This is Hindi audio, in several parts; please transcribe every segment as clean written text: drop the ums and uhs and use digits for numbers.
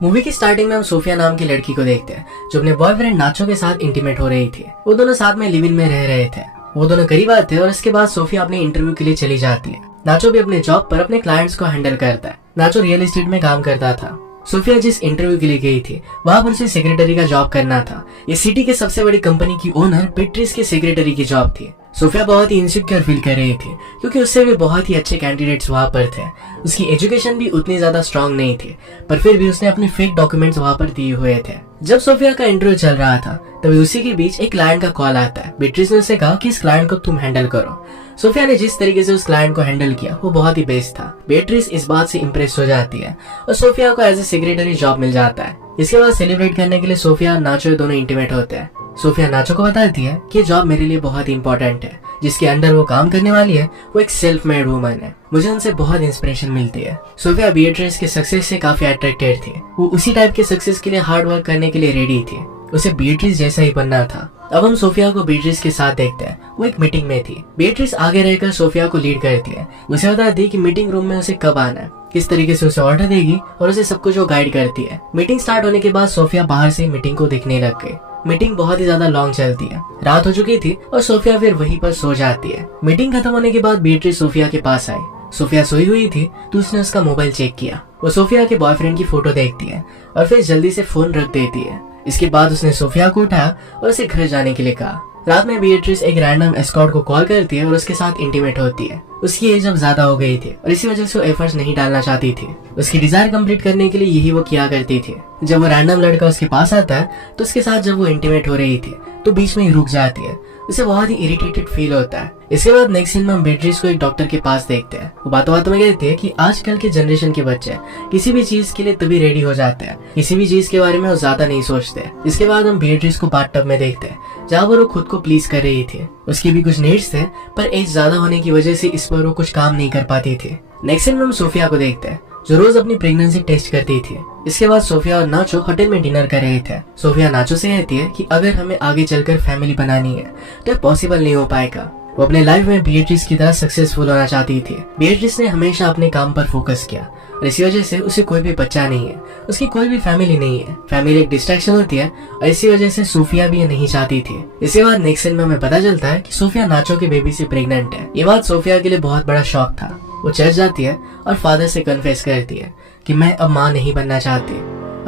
मूवी की स्टार्टिंग में हम सोफिया नाम की लड़की को देखते हैं जो अपने बॉयफ्रेंड नाचो के साथ इंटीमेट हो रही थी। वो दोनों साथ में लिव इन में रह रहे थे। वो दोनों करीब आते हैं और इसके बाद सोफिया अपने इंटरव्यू के लिए चली जाती है। नाचो भी अपने जॉब पर अपने क्लाइंट्स को हैंडल करता है। नाचो रियल एस्टेट में काम करता था। सोफिया जिस इंटरव्यू के लिए गई थी वहाँ पर उसे सेक्रेटरी का जॉब करना था। ये सिटी के सबसे बड़ी कंपनी की ओनर बेट्रिस के सेक्रेटरी की जॉब थी। सोफिया बहुत ही इनसिक्योर फील कर रही थी क्योंकि उससे भी बहुत ही अच्छे कैंडिडेट्स वहाँ पर थे। उसकी एजुकेशन भी उतनी ज्यादा स्ट्रांग नहीं थी, पर फिर भी उसने अपने फेक डॉक्यूमेंट्स वहाँ पर दिए हुए थे। जब सोफिया का इंटरव्यू चल रहा था तभी उसी के बीच एक क्लाइंट का कॉल आता है। बेट्रिस ने उसे कहा कि इस क्लाइंट को तुम हैंडल करो। सोफिया ने जिस तरीके से उस क्लाइंट को हैंडल किया वो बहुत ही बेस्ट था। बेट्रिस इस बात से इम्प्रेस हो जाती है और सोफिया को एज ए सेक्रेटरी जॉब मिल जाता है। इसके बाद सेलिब्रेट करने के लिए सोफिया और नाचो दोनों इंटीमेट होते हैं। सोफिया नाचो को बताती है कि जॉब मेरे लिए बहुत इंपॉर्टेंट है। जिसके अंडर वो काम करने वाली है वो एक सेल्फ मेड वुमन है। मुझे उनसे बहुत इंस्पिरेशन मिलती है। सोफिया बेट्रिस के सक्सेस से काफी अट्रैक्टेड थी। वो उसी टाइप के सक्सेस के लिए हार्ड वर्क करने के लिए रेडी थी। उसे बेट्रिस जैसा ही बनना था। अब हम सोफिया को बेट्रिस के साथ देखते हैं। वो एक मीटिंग में थी। बेट्रिस आगे रहकर सोफिया को लीड करती है। उसे बताती है कि मीटिंग रूम में उसे कब आना है, किस तरीके से उसे ऑर्डर देगी और उसे सब कुछ वो गाइड करती है। मीटिंग स्टार्ट होने के बाद सोफिया बाहर से मीटिंग को देखने लग गई। मीटिंग बहुत ही ज्यादा लॉन्ग चलती है। रात हो चुकी थी और सोफिया फिर वहीं पर सो जाती है। मीटिंग खत्म होने के बाद बेट्रिस सोफिया के पास आई। सोफिया सोई हुई थी तो उसने उसका मोबाइल चेक किया। वो सोफिया के बॉयफ्रेंड की फोटो देखती है और फिर जल्दी से फोन रख देती है। इसके बाद उसने सोफिया को उठाया और उसे घर जाने के लिए कहा। रात में बेट्रिस एक रैंडम एस्कॉर्ट को कॉल करती है और उसके साथ इंटीमेट होती है। उसकी एज अब ज्यादा हो गई थी और इसी वजह से वो एफर्ट्स नहीं डालना चाहती थी। उसकी डिजायर कंप्लीट करने के लिए यही वो किया करती थी। जब वो रैंडम लड़का उसके पास आता है तो उसके साथ जब वो इंटीमेट हो रही थी तो बीच में ही रुक जाती है। उसे बहुत ही इरिटेटेड फील होता है। इसके बाद नेक्स्ट सीन में हम बेट्रिस को एक डॉक्टर के पास देखते हैं। वो बातों बातों में कहते हैं कि आजकल के जनरेशन के बच्चे किसी भी चीज के लिए तभी रेडी हो जाते हैं, किसी भी चीज के बारे में वो ज्यादा नहीं सोचते। इसके बाद हम बेट्रिस को बाथटब में देखते हैं जहाँ पर वो खुद को प्लीज कर रही थी। उसकी भी कुछ नीड्स थे पर एज ज्यादा होने की वजह से इस पर वो कुछ काम नहीं कर पाती थी। नेक्स्ट सीन में हम सोफिया को देखते हैं जो रोज अपनी प्रेगनेंसी टेस्ट करती थी। इसके बाद सोफिया और नाचो होटल में डिनर कर रहे थे। सोफिया नाचो से कहती है कि अगर हमें आगे चलकर फैमिली बनानी है तो पॉसिबल नहीं हो पाएगा। वो अपने लाइफ में बेट्रिस की तरह सक्सेसफुल होना चाहती थी। बेट्रिस ने हमेशा अपने काम पर फोकस किया और इसी वजह से उसे कोई भी बच्चा नहीं है, उसकी कोई भी फैमिली नहीं है। फैमिली एक डिस्ट्रैक्शन होती है और इसी वजह से सोफिया भी ये नहीं चाहती थी। इसके बाद नेक्स्ट सीन में हमें पता चलता है कि सोफिया नाचो के बेबी से प्रेग्नेंट है। ये बात सोफिया के लिए बहुत बड़ा शॉक था। वो चर्च जाती है और फादर से कन्फेस करती है कि मैं अब माँ नहीं बनना चाहती।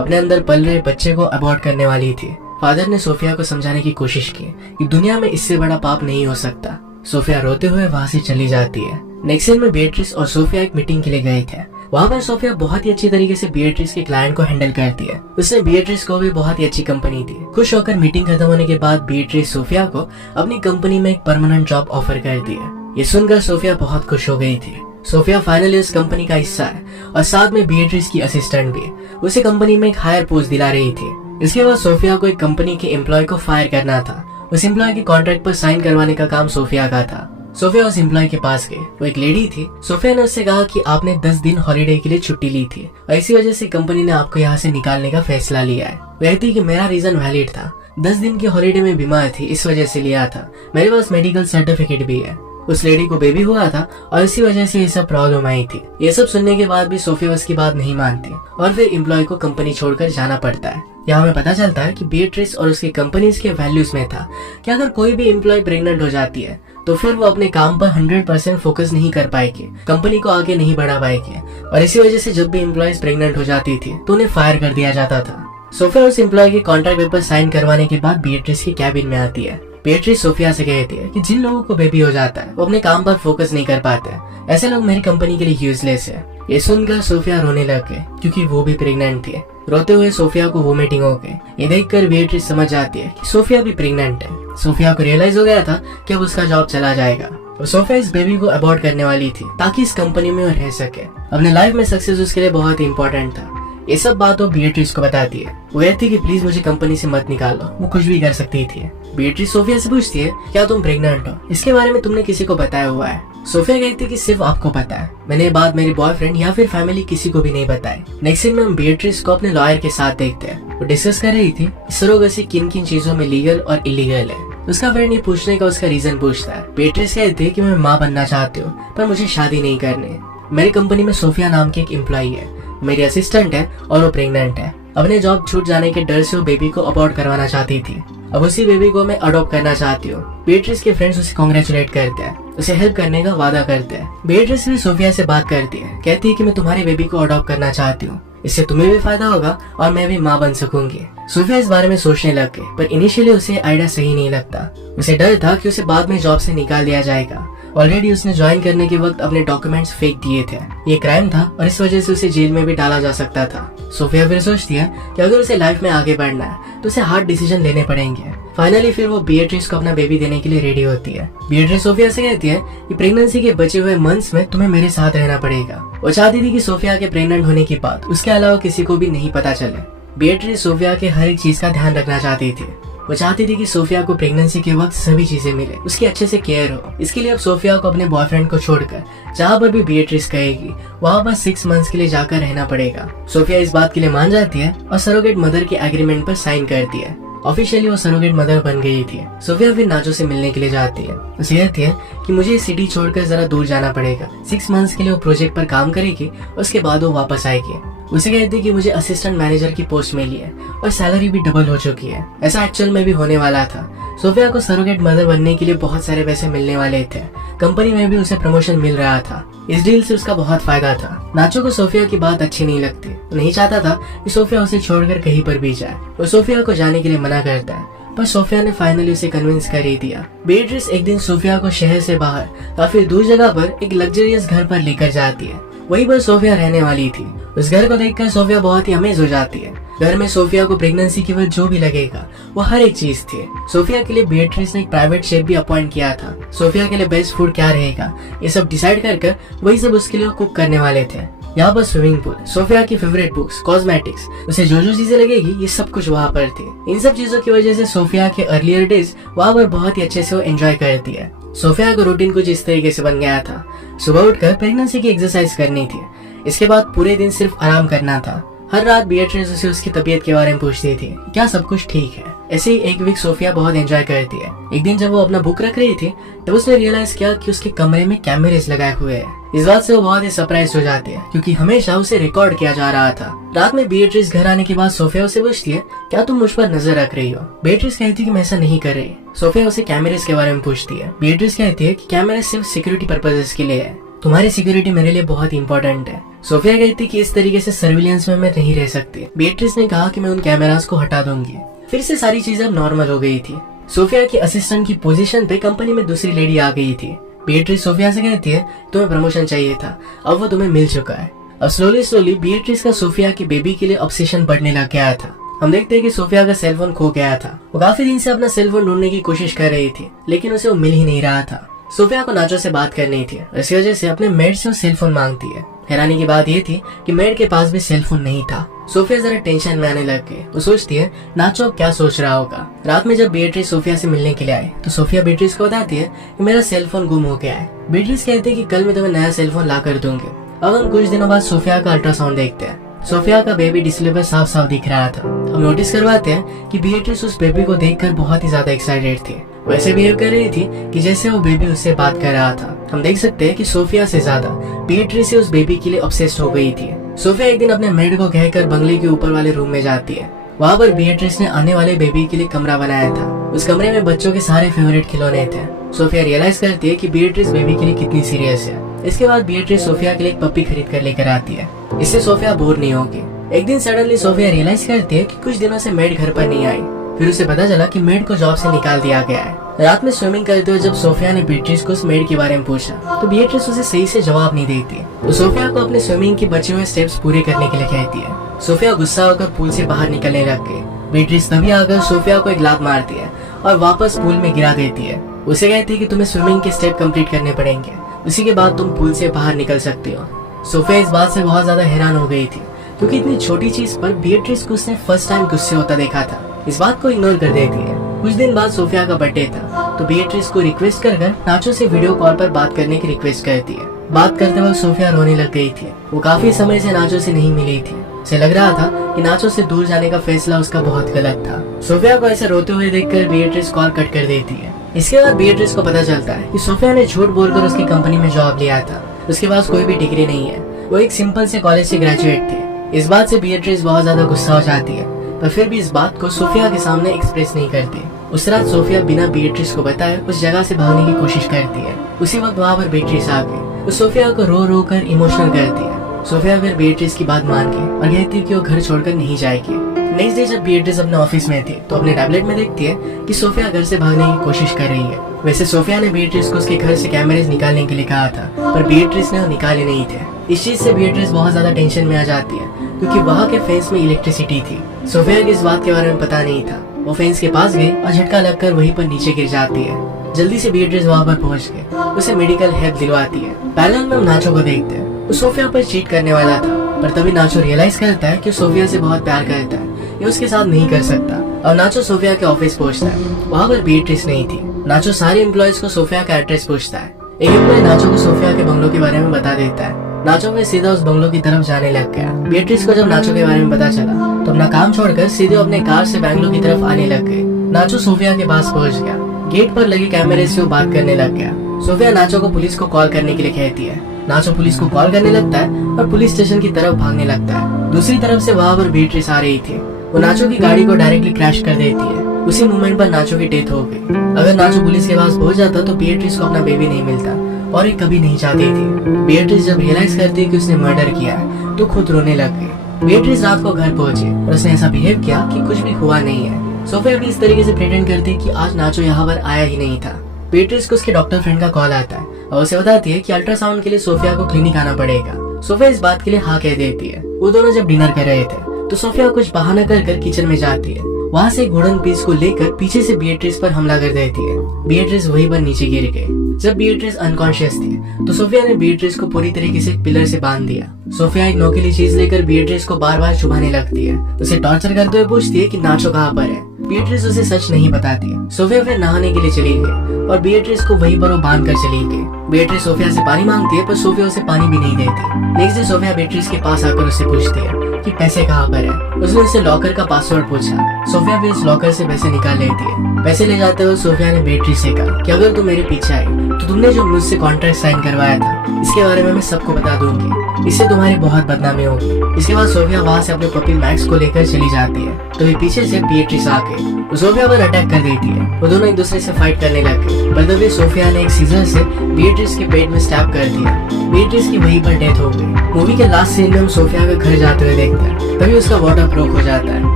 अपने अंदर पल रहे बच्चे को अबॉर्ट करने वाली थी। फादर ने सोफिया को समझाने की कोशिश की कि दुनिया में इससे बड़ा पाप नहीं हो सकता। सोफिया रोते हुए वहाँ से चली जाती है। नेक्स्ट सीन में बेट्रिस और सोफिया एक मीटिंग के लिए गए थे। वहाँ पर सोफिया बहुत ही अच्छी तरीके से बेट्रिस के क्लाइंट को हैंडल करती है। उसने बेट्रिस को भी बहुत ही अच्छी कंपनी दी। खुश होकर मीटिंग खत्म होने के बाद बेट्रिस सोफिया को अपनी कंपनी में एक परमानेंट जॉब ऑफर करती है। ये सुनकर सोफिया बहुत खुश हो गई थी। सोफिया फाइनली उस कंपनी का हिस्सा है और साथ में बेट्रिस की असिस्टेंट भी। उसे कंपनी में एक हायर पोस्ट दिला रही थी। इसके बाद सोफिया को एक कंपनी के एम्प्लॉय को फायर करना था। उस एम्प्लॉय के कॉन्ट्रैक्ट पर साइन करवाने का काम सोफिया का था। सोफिया उस एम्प्लॉय के पास गई। वो एक लेडी थी। सोफिया ने उससे कहा कि आपने 10 दिन हॉलीडे के लिए छुट्टी ली थी और इसी वजह से कंपनी ने आपको यहाँ से निकालने का फैसला लिया है। वो कहती कि मेरा रीजन वैलिड था। 10 दिन की हॉलीडे में बीमार थी इस वजह से लिया था। मेरे पास मेडिकल सर्टिफिकेट भी है। उस लेडी को बेबी हुआ था और इसी वजह से ये सब प्रॉब्लम आई थी। ये सब सुनने के बाद भी सोफिया उसकी बात नहीं मानती और फिर एम्प्लॉय को कंपनी छोड़कर जाना पड़ता है। यहाँ हमें पता चलता है कि बेट्रिस और उसकी कंपनीज के वैल्यूज में था कि अगर कोई भी एम्प्लॉय प्रेग्नेंट हो जाती है तो फिर वो अपने काम पर 100% फोकस नहीं कर पाएगी, कंपनी को आगे नहीं बढ़ा पाएगी और इसी वजह से जब भी एम्प्लॉयज प्रेग्नेंट हो जाती थी तो उन्हें फायर कर दिया जाता था। सोफिया उस एम्प्लॉय के कॉन्ट्रैक्ट पेपर साइन करवाने के बाद बेट्रिस के कैबिन में आती है। बेट्रिस सोफिया से कहती है कि जिन लोगों को बेबी हो जाता है वो अपने काम पर फोकस नहीं कर पाते। ऐसे लोग मेरी कंपनी के लिए यूजलेस है। ये सुनकर सोफिया रोने लग गई क्योंकि वो भी प्रेग्नेंट थी। रोते हुए सोफिया को वोमिटिंग हो गई। ये देखकर बेट्रिस समझ जाती है कि सोफिया भी प्रेग्नेंट है। सोफिया को रियलाइज हो गया था कि अब उसका जॉब चला जाएगा। और सोफिया इस बेबी को अबॉर्ट करने वाली थी ताकि इस कंपनी में वो रह सके। अपने लाइफ में सक्सेस उसके लिए बहुत ही इंपॉर्टेंट था। ये सब बात वो बेट्रिस को बताती है। वो कहती कि प्लीज मुझे कंपनी से मत निकालो। वो कुछ भी कर सकती थी। बेट्रिस सोफिया से पूछती है क्या तुम प्रेग्नेंट हो, इसके बारे में तुमने किसी को बताया हुआ है? सोफिया कहती है कि सिर्फ आपको पता है। मैंने ये बात मेरे बॉयफ्रेंड या फिर फैमिली किसी को भी नहीं बताई। नेक्स्ट सीन में हम बेट्रिस को अपने लॉयर के साथ देखते हैं। वो डिस्कस कर रही थी सरोगेसी किन किन चीजों में लीगल और इलीगल है। उसका फ्रेंड ये पूछने का उसका रीजन पूछता है। बेट्रिस कहती है कि मैं माँ बनना चाहती हूँ पर मुझे शादी नहीं करनी। मेरी कंपनी में सोफिया नाम की एक एम्प्लॉई है। मेरी असिस्टेंट है और वो प्रेग्नेंट है। अपने जॉब छूट जाने के डर से वो बेबी को अबॉर्ट करवाना चाहती थी। अब उसी बेबी को मैं अडॉप्ट करना चाहती हूँ। बीएट्रिस के फ्रेंड्स उसे कॉन्ग्रेचुलेट करते हैं, उसे हेल्प करने का वादा करते हैं। बीएट्रिस भी सोफिया से बात करती है, कहती है कि मैं तुम्हारे बेबी को अडॉप्ट करना चाहती हूँ, इससे तुम्हें भी फायदा होगा और मैं भी माँ बन सकूंगी। सोफिया इस बारे में सोचने लग गई, पर इनिशियली उसे आइडिया सही नहीं लगता। उसे डर था कि उसे बाद में जॉब से निकाल दिया जाएगा। ऑलरेडी उसने ज्वाइन करने के वक्त अपने डॉक्यूमेंट्स फेक दिए थे। ये क्राइम था और इस वजह से उसे जेल में भी डाला जा सकता था। सोफिया फिर सोचती है कि अगर उसे लाइफ में आगे बढ़ना है तो उसे हार्ड डिसीजन लेने पड़ेंगे। फाइनली फिर वो बीएट्रिस को अपना बेबी देने के लिए रेडी होती है। बीएट्रिस सोफिया से कहती है कि प्रेगनेंसी के बचे हुए मंथ्स में तुम्हें मेरे साथ रहना पड़ेगा। वो चाहती थी कि सोफिया के प्रेग्नेंट होने की बात उसके अलावा किसी को भी नहीं पता चले। बीएट्रिस सोफिया के हर एक चीज का ध्यान रखना चाहती थी। वो चाहती थी कि सोफिया को प्रेगनेंसी के वक्त सभी चीजें मिले, उसकी अच्छे से केयर हो। इसके लिए अब सोफिया को अपने बॉयफ्रेंड को छोड़कर जहाँ पर भी बीएट्रिस कहेगी वहाँ पर 6 मंथ्स के लिए जाकर रहना पड़ेगा। सोफिया इस बात के लिए मान जाती है और सरोगेट मदर के एग्रीमेंट पर साइन करती है। ऑफिशियली वो सरोगेट मदर बन गई थी। सोफिया फिर नाचो से मिलने के लिए जाती है। उसे कहती है कि मुझे सिटी छोड़कर जरा दूर जाना पड़ेगा। 6 मंथ्स के लिए वो प्रोजेक्ट पर काम करेगी, उसके बाद वो वापस आएगी। उसे कहती है कि मुझे असिस्टेंट मैनेजर की पोस्ट मिली है और सैलरी भी डबल हो चुकी है। ऐसा एक्चुअल में भी होने वाला था। सोफिया को सरोगेट मदर बनने के लिए बहुत सारे पैसे मिलने वाले थे। कंपनी में भी उसे प्रमोशन मिल रहा था। इस डील से उसका बहुत फायदा था। नाचो को सोफिया की बात अच्छी नहीं लगती। वो नहीं चाहता था कि सोफिया उसे छोड़कर कहीं पर भी जाए। वो सोफिया को जाने के लिए मना करता है, पर सोफिया ने फाइनली उसे कन्विंस कर ही दिया। बीएट्रिस एक दिन सोफिया को शहर से बाहर काफी दूर जगह पर एक लग्जरियस घर पर लेकर जाती है। वहीं पर सोफिया रहने वाली थी। उस घर को देखकर सोफिया बहुत ही अमेज हो जाती है। घर में सोफिया को प्रेगनेंसी के वक्त जो भी लगेगा वो हर एक चीज थी। सोफिया के लिए बीएट्रिस ने एक प्राइवेट शेफ भी अपॉइंट किया था। सोफिया के लिए बेस्ट फूड क्या रहेगा ये सब डिसाइड कर वही सब उसके लिए कुक करने वाले थे। यहाँ पर स्विमिंग पूल, सोफिया की फेवरेट बुक्स, कॉस्मेटिक्स, उसे जो जो चीजें लगेगी ये सब कुछ वहाँ पर थी। इन सब चीजों की वजह से सोफिया के अर्लियर डेज वहाँ पर बहुत ही अच्छे से वो एंजॉय करती है। सोफिया का रूटीन कुछ इस तरीके से बन गया था। सुबह उठकर प्रेगनेंसी की एक्सरसाइज करनी थी। इसके बाद पूरे दिन सिर्फ आराम करना था। हर रात बीएट्रिस उसे उसकी तबीयत के बारे में पूछती थी, क्या सब कुछ ठीक है। ऐसे ही एक वीक सोफिया बहुत एंजॉय करती है। एक दिन जब वो अपना बुक रख रही थी तब उसने रियलाइज किया कि उसके कमरे में कैमरेज लगाए हुए हैं। इस बात से वो बहुत ही सरप्राइज हो जाती है क्योंकि हमेशा उसे रिकॉर्ड किया जा रहा था। रात में बीएट्रिस घर आने के बाद सोफिया उसे पूछती है, क्या तुम मुझ पर नजर रख रही हो। बीएट्रिस कहती है कि मैं ऐसा नहीं कर रही। सोफिया उसे कैमरेज के बारे में पूछती है। बीएट्रिस कहती है कि कैमरे सिर्फ सिक्योरिटी पर्पजेस के लिए है, तुम्हारी सिक्योरिटी मेरे लिए बहुत इंपॉर्टेंट है। सोफिया कहती कि इस तरीके से सर्विलेंस में मैं नहीं रह सकती। बीएट्रिस ने कहा कि मैं उन कैमरास को हटा दूंगी। फिर से सारी चीजें नॉर्मल हो गई थी। सोफिया की असिस्टेंट की पोजीशन पे कंपनी में दूसरी लेडी आ गई थी। बीएट्रिस सोफिया से कहती है तुम्हें प्रमोशन चाहिए था, अब वो तुम्हें मिल चुका है। अब स्लोली बीएट्रिस का सोफिया की बेबी के लिए ऑब्सेशन बढ़ने लग गया था। हम देखते हैं कि सोफिया का सेलफोन खो गया था। वो काफी दिन से अपना सेलफोन ढूंढने की कोशिश कर रही थी लेकिन उसे वो मिल ही नहीं रहा था। सोफिया को नाचो से बात करनी थी, इसी वजह से अपने मेड से वो सेलफोन मांगती है। हैरानी की बात ये थी कि मेड के पास भी सेलफोन नहीं था। सोफिया जरा टेंशन में आने लग गई। वो सोचती है नाचो क्या सोच रहा होगा। रात में जब बीएट्रिस सोफिया से मिलने के लिए आई तो सोफिया बीएट्रिस को बताती है कि मेरा सेलफोन गुम हो गया है। बीएट्रिस कहती है कि कल मैं तुम्हें नया सेलफोन ला कर दूंगी। अब हम कुछ दिनों बाद सोफिया का अल्ट्रासाउंड देखते हैं। सोफिया का बेबी डिस्प्ले पर साफ साफ दिख रहा था। हम नोटिस करवाते हैं कि बीएट्रिस उस बेबी को देखकर बहुत ही ज्यादा एक्साइटेड थी। वैसे बिहेव कर रही थी कि जैसे वो बेबी उससे बात कर रहा था। हम देख सकते हैं कि सोफिया से ज्यादा बीएट्रिस से उस बेबी के लिए ऑब्सेस्ड हो गई थी। सोफिया एक दिन अपने मेड को कहकर बंगले के ऊपर वाले रूम में जाती है। वहाँ पर बीएट्रिस ने आने वाले बेबी के लिए कमरा बनाया था। उस कमरे में बच्चों के सारे फेवरेट खिलौने थे। सोफिया रियलाइज करती है कि बीएट्रिस बेबी के लिए कितनी सीरियस है। इसके बाद बीएट्रिस सोफिया के लिए एक पप्पी खरीद कर लेकर आती है। इससे सोफिया बोर नहीं होगी। एक दिन सडनली सोफिया रियलाइज करती है कि कुछ दिनों से मेड घर पर नहीं आई। फिर उसे पता चला कि मेड को जॉब से निकाल दिया गया है। रात में स्विमिंग करते हुए जब सोफिया ने बीएट्रिस को उस मेड के बारे में पूछा तो बीएट्रिस उसे सही से जवाब नहीं देती। तो सोफिया को अपने स्विमिंग के बचे हुए स्टेप्स पूरे करने के लिए कहती है। सोफिया गुस्सा होकर पूल से बाहर निकलने लग गई। बीएट्रिस तभी आकर सोफिया को एक लात मारती है और वापस पूल में गिरा देती है। उसे कहती है कि तुम्हें स्विमिंग के स्टेप कंप्लीट करने पड़ेंगे, उसी के बाद तुम पूल से बाहर निकल सकती हो। सोफिया इस बात से बहुत ज्यादा हैरान हो गई थी क्योंकि इतनी छोटी चीज पर बीएट्रिस को उसने फर्स्ट टाइम गुस्से होता देखा था। इस बात को इग्नोर कर देती है। कुछ दिन बाद सोफिया का बर्थडे था तो बीएट्रिस को रिक्वेस्ट कर नाचो से वीडियो कॉल पर बात करने की रिक्वेस्ट करती है। बात करते वक्त सोफिया रोने लग गई थी। वो काफी समय से नाचो से नहीं मिली थी। उसे लग रहा था कि नाचो से दूर जाने का फैसला उसका बहुत गलत था। सोफिया को ऐसे रोते हुए देखकर बीएट्रिस कॉल कट कर देती है। इसके बाद बीएट्रिस को पता चलता है कि सोफिया ने झूठ बोलकर उसकी कंपनी में जॉब लिया था। उसके पास कोई भी डिग्री नहीं है। वो एक सिंपल से कॉलेज से ग्रेजुएट थे। इस बात से बीएट्रिस बहुत ज्यादा गुस्सा हो जाती है, पर फिर भी इस बात को सोफिया के सामने एक्सप्रेस नहीं करती। उस रात सोफिया बिना बीएट्रिस को बताए उस जगह से भागने की कोशिश करती है। उसी वक्त वहाँ पर बीएट्रिस आ गई। वो सोफिया को रो रो कर इमोशनल करती है। सोफिया फिर बीएट्रिस की बात मान के और कहती है कि वो घर छोड़कर नहीं जाएगी। नेक्स्ट डे जब बीएट्रिस अपने ऑफिस में थी तो अपने टैबलेट में देखती है कि सोफिया घर से भागने की कोशिश कर रही है। वैसे सोफिया ने बीएट्रिस को उसके घर से कैमरेज निकालने के लिए कहा था, पर बीएट्रिस ने वो निकाले नहीं थे। इस चीज से बीएट्रिस बहुत ज्यादा टेंशन में आ जाती है, क्योंकि वहाँ के फेंस में इलेक्ट्रिसिटी थी। सोफिया को इस बात के बारे में पता नहीं था। वो फेंस के पास गई और झटका लगकर वहीं पर नीचे गिर जाती है। जल्दी से बीएट्रिस वहाँ पर पहुँच के उसे मेडिकल हेल्प दिलवाती है। पैरेलल में हम नाचो को देखते हैं। वो सोफिया पर चीट करने वाला था, पर तभी नाचो रियलाइज करता है कि सोफिया से बहुत प्यार करता है, ये उसके साथ नहीं कर सकता। और नाचो सोफिया के ऑफिस पहुंचता है। वहाँ पर बीएट्रिस नहीं थी। नाचो सारे एम्प्लॉयज को सोफिया का एड्रेस पूछता है। एक एम्प्लॉय नाचो को सोफिया के बंगलो के बारे में बता देता है। नाचो में सीधा उस बंगलो की तरफ जाने लग गया। बीएट्रिस को जब नाचो के बारे में पता चला तो अपना काम छोड़कर सीधे अपने कार से बैंगलोर की तरफ आने लग गए। नाचो सोफिया के पास पहुंच गया। गेट पर लगे कैमरे से वो बात करने लग गया। सोफिया नाचो को पुलिस को कॉल करने के लिए कहती है। नाचो पुलिस को कॉल करने लगता है और पुलिस स्टेशन की तरफ भागने लगता है। दूसरी तरफ से वहाँ पर बीएट्रिस आ रही थी। वो नाचो की गाड़ी को डायरेक्टली क्रैश कर देती है। उसी मोमेंट पर नाचो की डेथ हो गई। अगर नाचो पुलिस के पास पहुंच जाता तो बीएट्रिस को अपना बेबी नहीं मिलता और ये कभी नहीं चाहती थी। बीएट्रिस जब रियलाइज करती है कि उसने मर्डर किया है तो खुद रोने लग गई। बीएट्रिस रात को घर पहुंची और उसने ऐसा बिहेव किया कि कुछ भी हुआ नहीं है। सोफिया भी इस तरीके से प्रिटेंड करती है कि आज नाचो यहाँ पर आया ही नहीं था। बीएट्रिस को उसके डॉक्टर फ्रेंड का कॉल आता है और उसे बताती है कि अल्ट्रासाउंड के लिए सोफिया को क्लिनिक आना पड़ेगा। सोफिया इस बात के लिए हाँ कह देती है। वो दोनों जब डिनर कर रहे थे तो सोफिया कुछ बहाना कर किचन में जाती है। वहाँ से एक वुडन पीस को लेकर पीछे से बीएट्रिस पर हमला कर देती है। बीएट्रिस वहीं पर नीचे गिर गई। जब बीएट्रिस अनकॉन्शियस थी तो सोफिया ने बीएट्रिस को पूरी तरीके से पिलर से बांध दिया। सोफिया एक नोकीली चीज लेकर बीएट्रिस को बार बार चुभाने लगती है। उसे टॉर्चर करते हुए पूछती है कि नाचो कहाँ पर है। बीएट्रिस उसे सच नहीं बताती है। सोफिया फिर नहाने के लिए चली गई और बीएट्रिस को वहीं पर वो बांध कर चली गई। बीएट्रिस सोफिया से पानी मांगती है, पर सोफिया उसे पानी भी नहीं देती। नेक्स्ट डे सोफिया बीएट्रिस के पास आकर उससे पूछती है कि पैसे कहाँ पर है। उसने उससे लॉकर का पासवर्ड पूछा। सोफिया भी इस लॉकर से पैसे निकाल लेती है। पैसे ले जाते हुए सोफिया ने बीएट्रिस से कहा कि अगर तुम मेरे पीछे आई तो तुमने जो मुझसे कॉन्ट्रैक्ट साइन करवाया था इसके बारे में मैं सबको बता दूंगी। इससे तुम्हारी बहुत बदनामी होगी। इसके बाद सोफिया वहाँ से अपने पपी मैक्स को लेकर चली जाती है। तो पीछे से बीएट्रिस आके सोफिया पर अटैक कर देती है। वो दोनों एक दूसरे से फाइट करने लग गए, पर तभी सोफिया ने एक सीजर से बीएट्रिस के पेट में स्टैब कर दिया। बीएट्रिस की वहीं पर डेथ हो गई। मूवी के लास्ट सीन में हम सोफिया के घर जाते हुए देखते हैं। तभी उसका वाटर ब्रेक हो जाता है।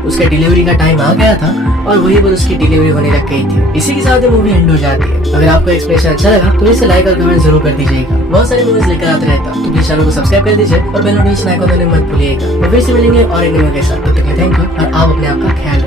उसका डिलीवरी का टाइम आ गया था और वहीं पर उसकी डिलीवरी होने लग गई थी। इसी के साथ ही मूवी एंड हो जाती है। अगर आपको एक्सप्रेशन अच्छा लगा तो इसे लाइक और कमेंट जरूर कर दीजिएगा। बहुत सारी मूवीज लेकर आते रहता तो प्लीज चैनल को सब्सक्राइब कर दीजिए और बेल नोटिफिकेशन आइकन दबाना मत भूलिएगा। तो फिर से मिलेंगे और एक वीडियो के साथ। तब तक के लिए थैंक यू और आप अपने आप का ख्याल